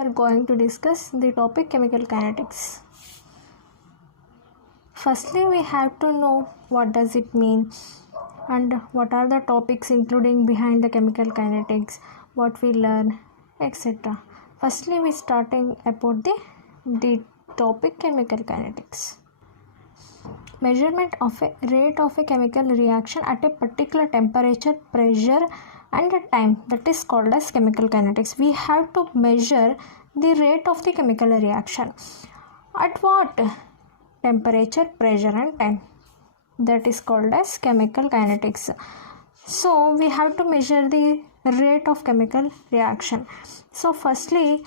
are going to discuss the topic chemical kinetics. Firstly, we have to know what does it mean and what are the topics including behind the chemical kinetics, what we learn, etc. Firstly, we starting about the topic chemical kinetics. Measurement of a rate of a chemical reaction at a particular temperature, pressure and time, that is called as chemical kinetics. We have to measure the rate of the chemical reaction at what temperature, pressure and time, that is called as chemical kinetics. So we have to measure the rate of chemical reaction. So firstly,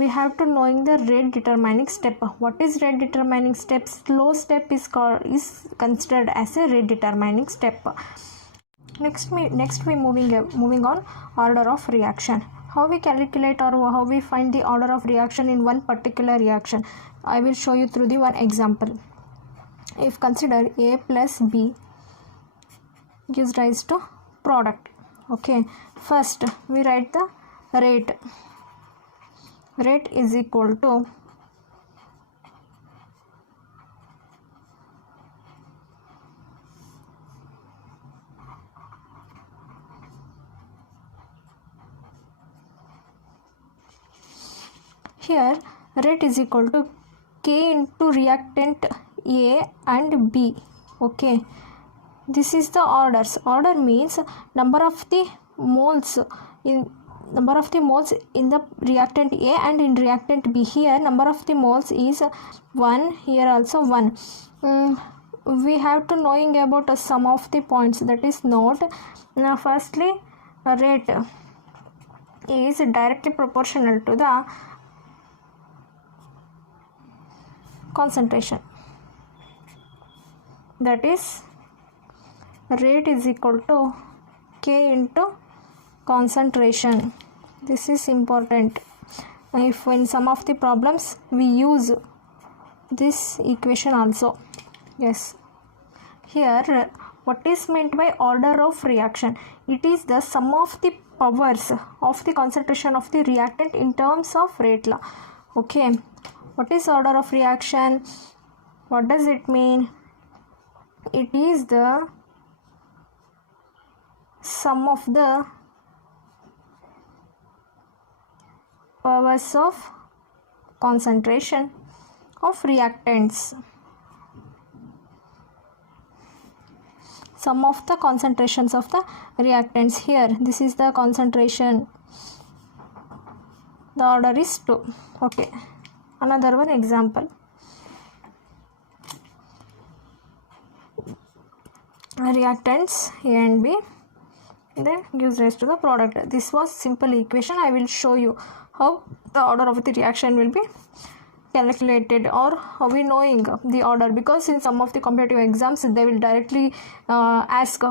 we have to knowing the rate determining step. What is rate determining step? Slow step is considered as a rate determining step. Next we moving on order of reaction. How we calculate or how we find the order of reaction in one particular reaction. I will show you through the one example. If consider A plus B gives rise to product. Okay, first we write the rate. Rate is equal to here rate is equal to K into reactant A and B. Okay, this is the orders. Order means number of the moles in the reactant A and in reactant B. Here number of the moles is 1, here also 1. We have to knowing about some of the points, that is note. Now firstly, rate is directly proportional to the concentration, that is rate is equal to K into concentration. This is important. If in some of the problems we use this equation also. Yes, here what is meant by order of reaction? It is the sum of the powers of the concentration of the reactant in terms of rate law. Okay, what is order of reaction? What does it mean? It is the sum of the powers of concentration of reactants. Sum of the concentrations of the reactants. Here this is the concentration. The order is 2. Okay, another one example. Reactants A and B then gives rise to the product. This was simple equation. I will show you how the order of the reaction will be calculated or how we knowing the order, because in some of the competitive exams they will directly ask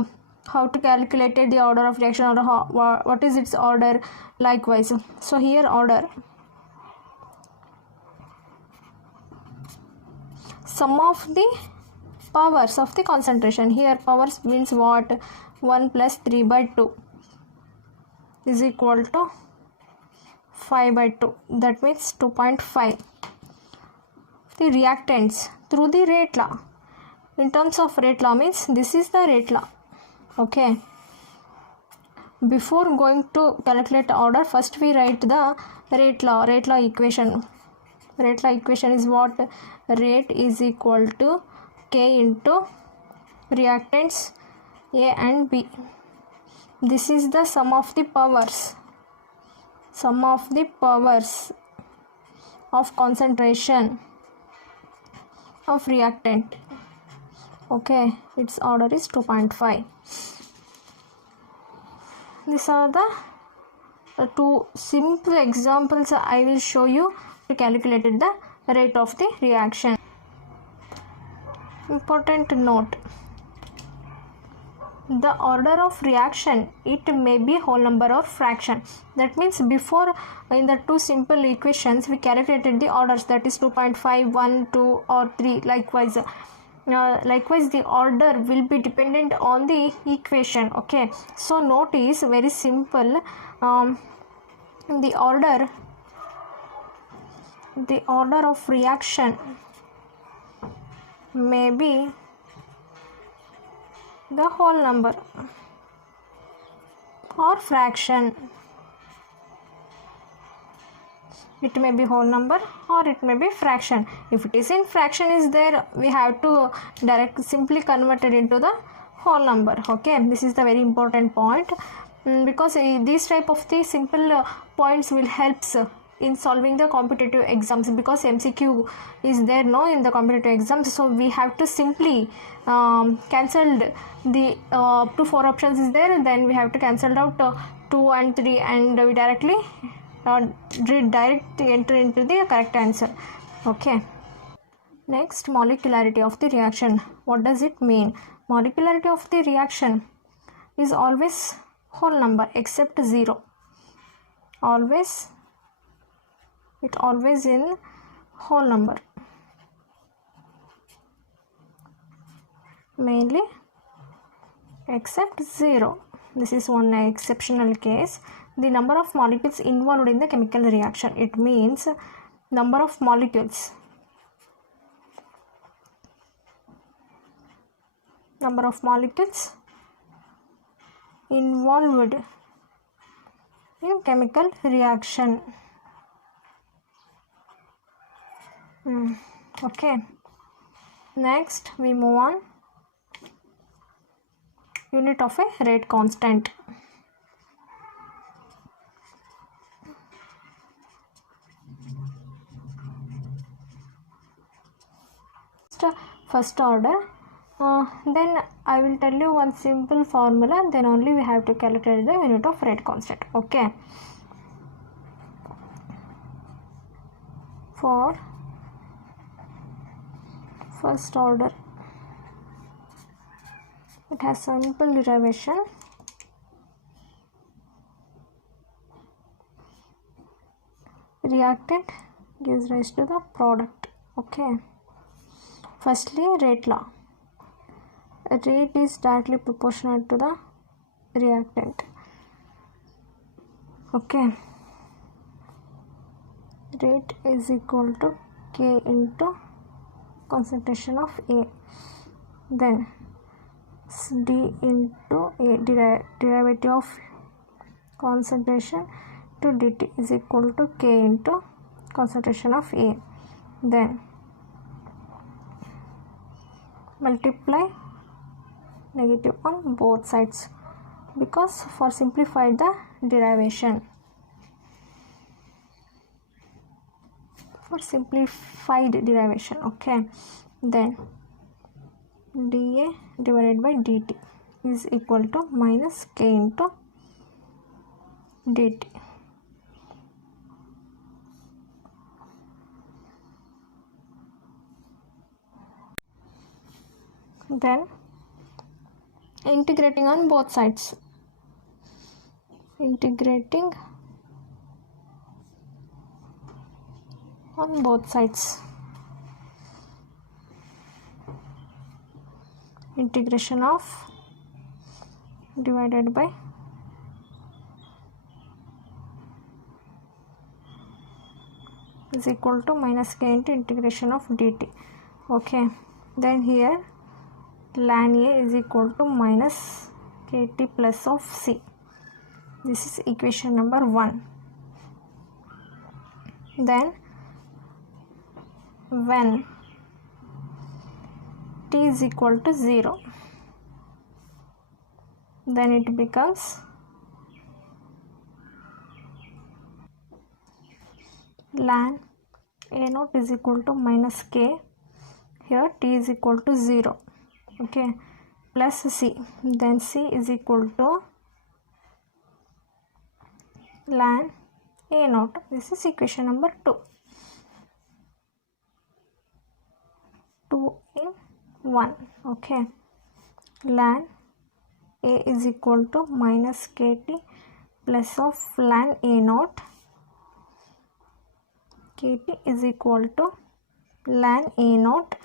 how to calculate the order of reaction or what is its order likewise. So here order, sum of the powers of the concentration. Here powers means what? 1 plus 3 by 2 is equal to 5 by 2, that means 2.5. The reactants through the rate law. In terms of rate law means this is the rate law. Okay, before going to calculate order, first we write the rate law equation. Rate law equation is what? Rate is equal to K into reactants A and B. This is the sum of the powers. Sum of the powers of concentration of reactant. Okay, its order is 2.5. These are the two simple examples I will show you to calculate the rate of the reaction. Important note: the order of reaction, it may be whole number or fraction. That means before in the two simple equations we calculated the orders, that is 2.5, 1, 2 or 3. Likewise the order will be dependent on the equation. Okay, so note is very simple. The order the order of reaction may be the whole number or fraction. It may be whole number or it may be fraction. If it is in fraction is there, we have to simply convert it into the whole number. Okay, this is the very important point, because these type of the simple points will helps in solving the competitive exams, because MCQ is there in the competitive exams. So we have to simply cancel the up to 4 options is there, then we have to cancel out 2 and 3, and we directly enter into the correct answer. Okay. Next, molecularity of the reaction. What does it mean? Molecularity of the reaction is always whole number except 0. It always in whole number, mainly except 0. This is one exceptional case. The number of molecules involved in the chemical reaction. It means number of molecules. Number of molecules involved in chemical reaction. Okay. Next, we move on. Unit of a rate constant. First order. Then I will tell you one simple formula, then only we have to calculate the unit of rate constant. Okay. For first order, it has simple derivation. Reactant gives rise to the product. Okay. Firstly, rate law. Rate is directly proportional to the reactant. Okay. Rate is equal to K into concentration of A. Then D into A, derivative of concentration to dt is equal to K into concentration of A. Then multiply negative on both sides, because for simplified the derivation. Okay. Then dA divided by dt is equal to minus K into dt. Then integrating on both sides. Integrating on both sides. Integration of divided by is equal to minus K into integration of dt. Okay. Then here ln A is equal to minus Kt plus of C. This is equation number 1. Then when T is equal to 0, then it becomes ln A naught is equal to minus K. Here T is equal to 0. Okay, plus C. Then C is equal to ln A naught. This is equation number 2. 2 in 1. Okay, ln A is equal to minus Kt plus of ln A naught. Kt is equal to ln A naught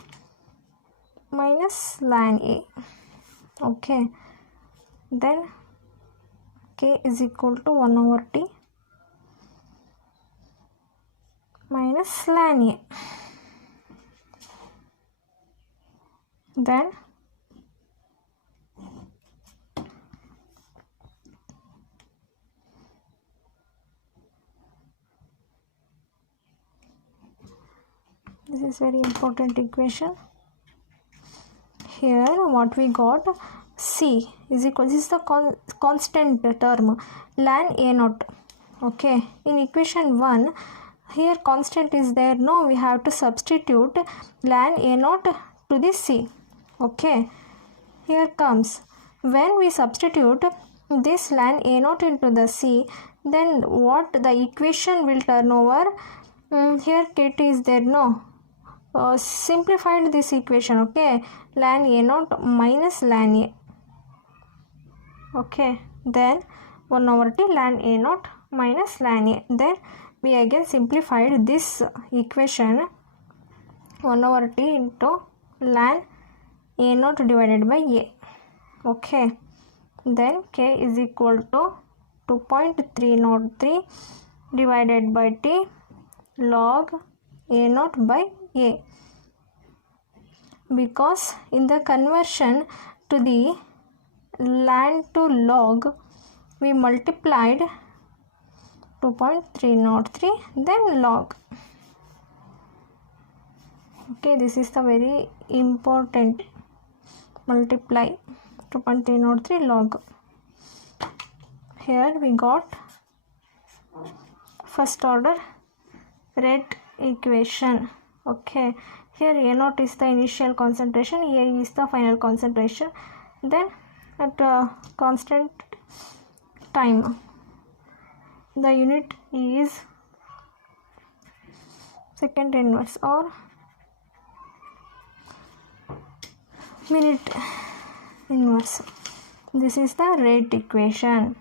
minus ln A. Okay, then K is equal to 1 over T. minus ln A. Then this is very important equation. Here what we got, C is equal, this is the constant term, ln A naught. Okay, in equation 1 here constant is there, no, we have to substitute ln A naught to the C. Okay, here comes, when we substitute this ln A naught into the C, then what the equation will turn over, here Kt is there, no, simplified this equation. Okay, ln A naught minus ln A. Okay, then 1 over t ln A naught minus ln A. Then we again simplified this equation, 1 over t into ln A naught divided by A. Okay, then k is equal to 2.303 divided by t log A naught by A, because in the conversion to the ln to log we multiplied 2.303 then log. Okay, this is the very important, multiply 2.303 log. Here we got first order rate equation. Okay, here A naught is the initial concentration, A is the final concentration. Then at constant time, the unit is second inverse or minute inverse. This is the rate equation.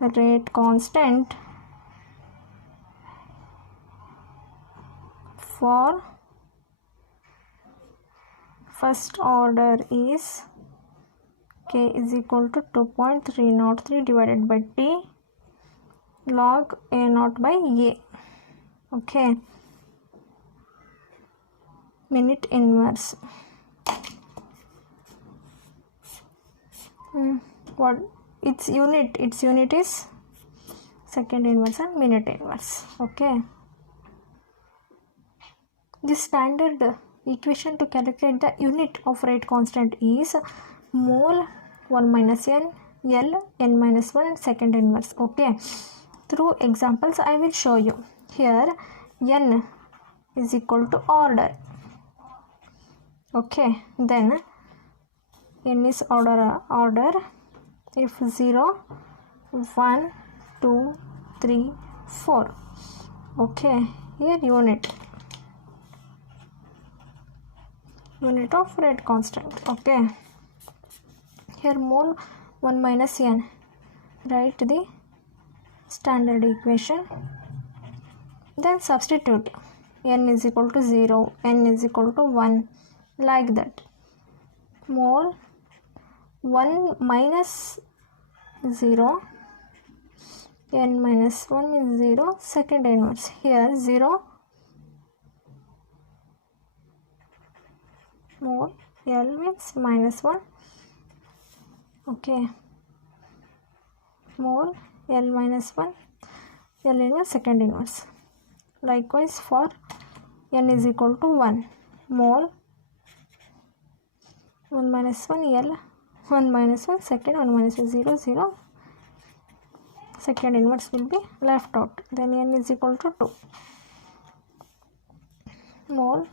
Rate constant for first order is k is equal to 2.303 divided by t log A naught by A. Okay, minute inverse. What its unit is second inverse and minute inverse. Okay, the standard equation to calculate the unit of rate constant is mole 1 minus n, L, n minus 1 and second inverse. Okay, through examples I will show you. Here n is equal to order. Okay, then n is order if 0, 1, 2, 3, 4. Okay, here unit of rate constant. Okay, here mole 1 minus n, write the standard equation, then substitute n is equal to 0, n is equal to 1, like that. Mole 1 minus 0, n minus 1 is 0, second inverse. Here 0, mole L means minus 1. Okay, mole L minus 1, L inverse second inverse. Likewise for n is equal to 1, mole 1 minus 1 L, 1 minus 1 second, 1 minus 1 0, 0, second inverse will be left out. Then n is equal to 2, mole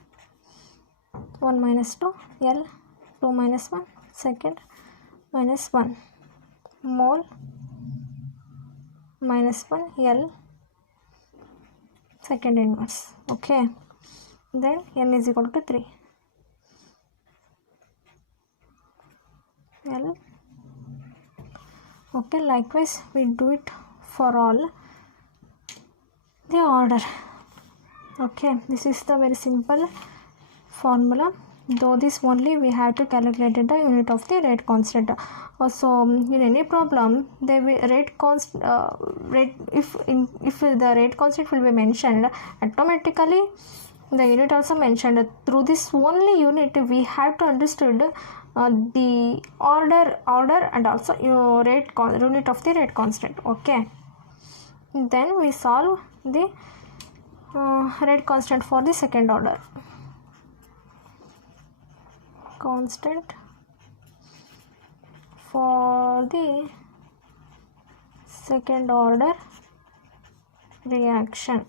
1 minus 2 L, 2 minus 1 second, minus 1, mole minus 1 L, second inverse. Okay, then n is equal to 3, L. Okay, likewise we do it for all the order. Okay, this is the very simple formula. Though this only we have to calculate the unit of the rate constant. So in any problem, they will if the rate constant will be mentioned, automatically the unit also mentioned. Through this only unit, we have to understood the order and also unit of the rate constant. Okay. Then we solve the rate constant for the second order. Constant for the second order reaction.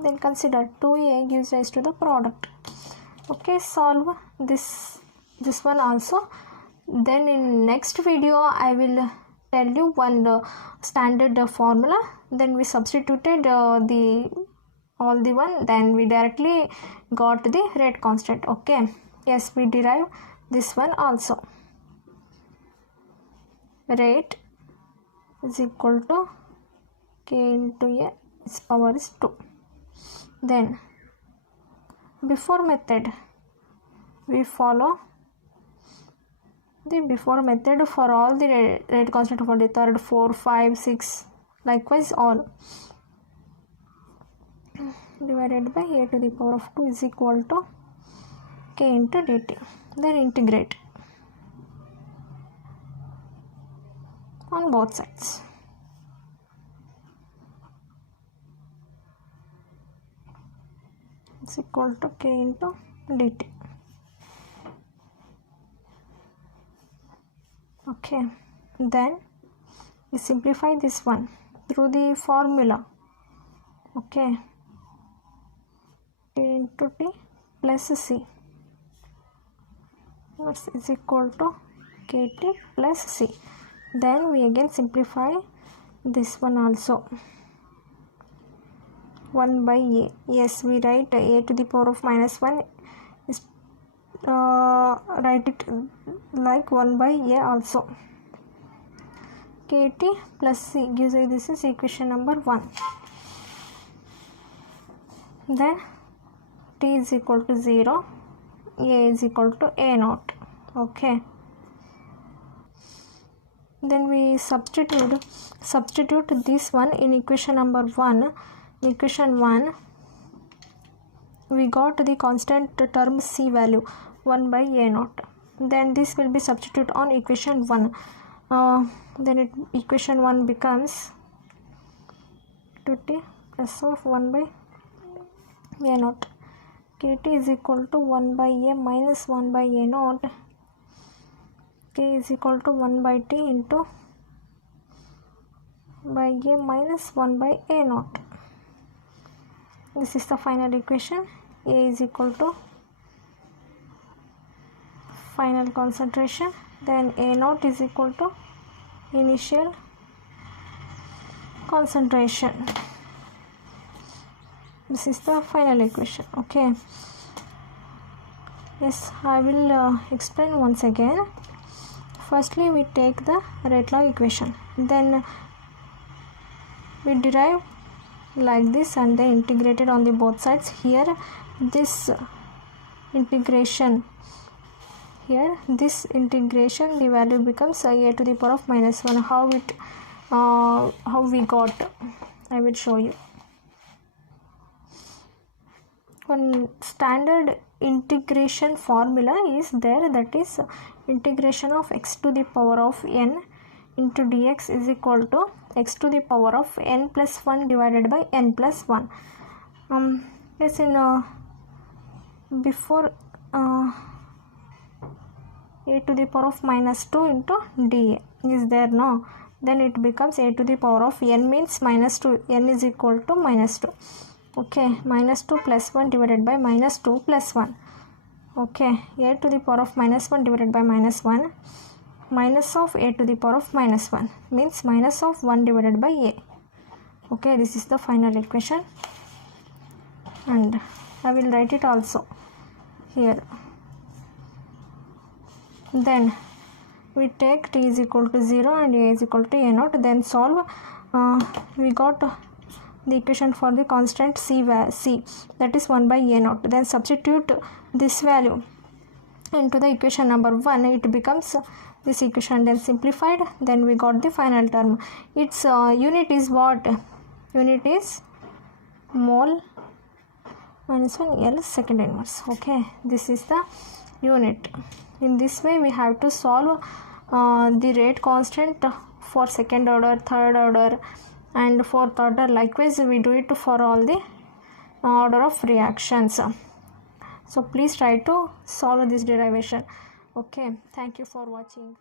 Then consider 2A gives rise to the product. Okay, solve this one also. Then in next video I will tell you one standard formula. Then we substituted all the one, then we directly got the rate constant. Okay, yes, we derive this one also. Rate is equal to K into A, its power is 2. Then before method, we follow the before method for all the rate constant for the third, 4, 5, 6, likewise all. Divided by a to the power of 2 is equal to k into dt. Then integrate on both sides. It's equal to k into dt. Okay, then we simplify this one through the formula. Okay, k into t plus c is equal to kt plus c. Then we again simplify this one also. 1 by a. Yes, we write a to the power of minus 1 is write it like 1 by a also. Kt plus c gives us, this is equation number 1. Then t is equal to 0, a is equal to a naught. Okay, then we substitute this one in equation number 1. In equation 1 we got the constant term c value 1 by a naught. Then this will be substitute on equation 1. Then equation 1 becomes 2t plus of 1 by a naught. Kt is equal to 1 by a minus 1 by a naught. K is equal to 1 by t into by a minus 1 by a naught. This is the final equation. A is equal to final concentration. Then a naught is equal to initial concentration. This is the final equation. Okay. Yes, I will explain once again. Firstly, we take the rate law equation. Then we derive like this and then integrated on the both sides. Here this integration, the value becomes a to the power of minus 1. How we got, I will show you. One standard integration formula is there, that is integration of x to the power of n into dx is equal to x to the power of n plus 1 divided by n plus 1. Yes, in before a to the power of minus 2 into dA is there, no? Then it becomes a to the power of n means minus 2, n is equal to minus 2. Okay, minus 2 plus 1 divided by minus 2 plus 1. Okay, a to the power of minus 1 divided by minus 1, minus of a to the power of minus 1 means minus of 1 divided by a. Okay, this is the final equation and I will write it also here. Then we take t is equal to 0 and a is equal to a naught. Then solve. We got the equation for the constant C, that is 1 by A naught. Then substitute this value into the equation number 1, it becomes this equation, then simplified, then we got the final term. Its unit is what? Unit is mole minus 1 L second inverse. Okay, this is the unit. In this way we have to solve the rate constant for second order, third order and fourth order. Likewise we do it for all the order of reactions. So please try to solve this derivation. Okay, thank you for watching.